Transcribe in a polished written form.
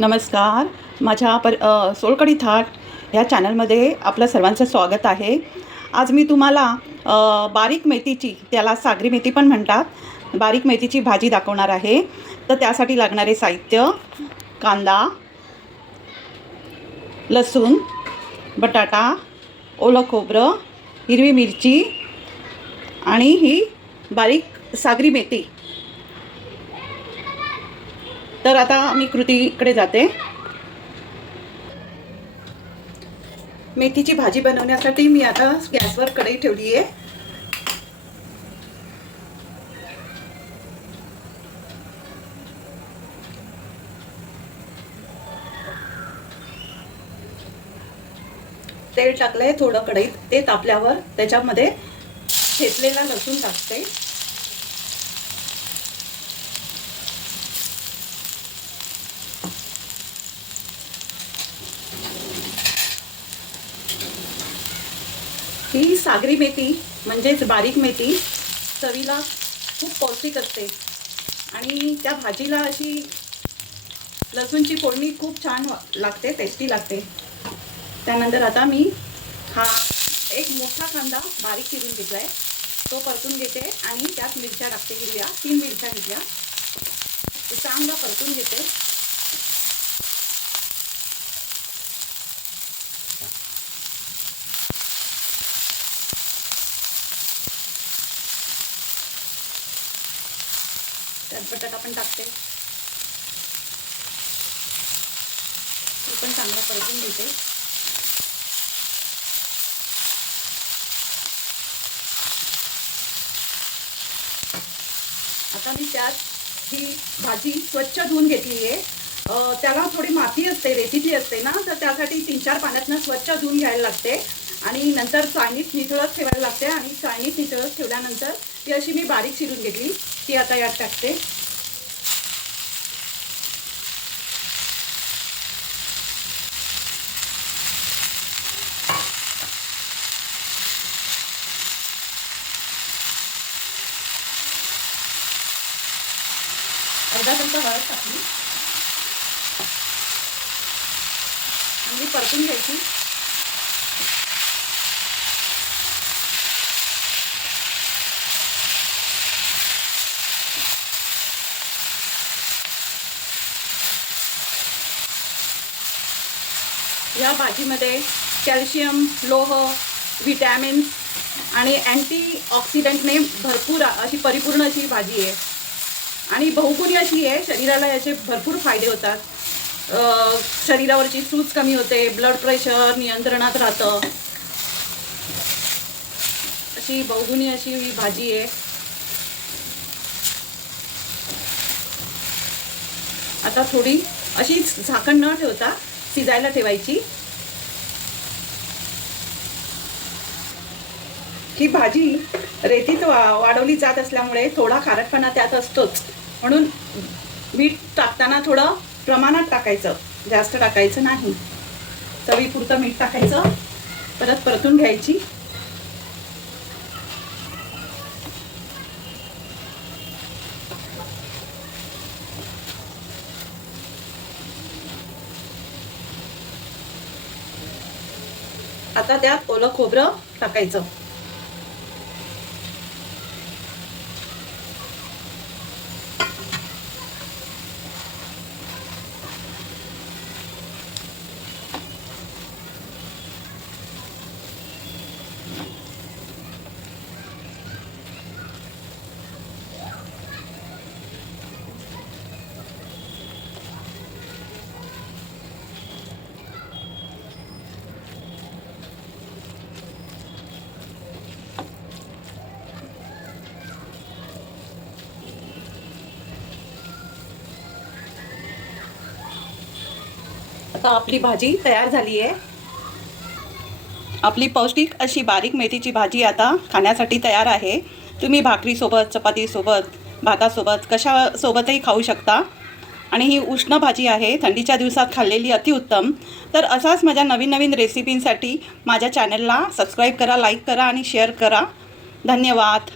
नमस्कार. माझ्या सोलकढी थाट ह्या चॅनलमध्ये आपलं सर्वांचं स्वागत आहे. आज मी तुम्हाला बारीक मेथीची, त्याला सागरी मेथी पण म्हणतात, बारीक मेथीची भाजी दाखवणार आहे. तर त्यासाठी लागणारे साहित्य: कांदा, लसूण, बटाटा, ओलं खोबरं, हिरवी मिरची आणि ही बारीक सागरी मेथी. तर आता मी कृतीकडे जाते. मेथीची भाजी बनवण्यासाठी मी आता गॅसवर कढई ठेवली आहे. तेल टाकलंय थोडं कढईत. ते तापल्यावर त्याच्यामध्ये ठेचलेला लसूण टाकते. ही सागरी मेथी म्हणजेच बारीक मेथी चवीला खूप पौष्टिक असते आणि त्या भाजीला अशी लसूणची फोडणी खूप छान लागते, टेस्टी लागते. त्यानंतर आता मी हा एक मोठा कांदा बारीक चिरून घेतलाय, तो परतून घेते आणि त्यात मिरच्या टाकते. हिरव्या 3 मिरच्या घेतल्या, चांगला परतून घेते. त्यात बटाटा पण टाकते, ते पण चांगलं परतून घेते. आता मी त्यात ही भाजी स्वच्छ धुवून घेतली आहे. त्याला थोडी माती असते, रेतीची असते ना, तर त्यासाठी 3-4 पाण्यातनं स्वच्छ धुवून घ्यायला लागते आणि नंतर चाळणीत निथळत ठेवायला लागते. आणि चाळणीत निथळत ठेवल्यानंतर ती अशी मी बारीक चिरून घेतली, ती आता यात टाकते. अर्धा चमचा हळद टाकली आणि परतून घ्यायची. या भाजीमध्ये कॅल्शियम, लोह, व्हिटॅमिन्स आणि अँटीऑक्सिडंटने भरपूर अशी परिपूर्ण अशी भाजी आहे आणि बहुगुणी अशी आहे. शरीराला याचे भरपूर फायदे होतात. शरीरावरची सूज कमी होते, ब्लड प्रेशर नियंत्रणात राहतं. अशी बहुगुणी अशी ही भाजी आहे. आता थोडी अशी झाकण न ठेवता शिजायला ठेवायची. ही भाजी रेतीत वाढवली जात असल्यामुळे थोडा खारटपणा त्यात असतोच, म्हणून मीठ टाकताना थोडं प्रमाणात टाकायचं, जास्त टाकायचं नाही. चवीपुरतं मीठ टाकायचं, परत परतून घ्यायची. आता त्यात ओलं खोबरं टाकायचं. आता आपली भाजी तयार झाली आहे. आपली पौष्टिक अशी बारीक मेथीची भाजी आता खाण्यासाठी तयार आहे. तुम्ही भाकरीसोबत, चपातीसोबत, भातासोबत कशासोबतही खाऊ शकता आणि ही उष्ण भाजी आहे, थंडीच्या दिवसात खाल्लेली अतिउत्तम. तर असाच माझ्या नवीन नवीन रेसिपींसाठी माझ्या चॅनलला सबस्क्राईब करा, लाईक करा आणि शेअर करा. धन्यवाद.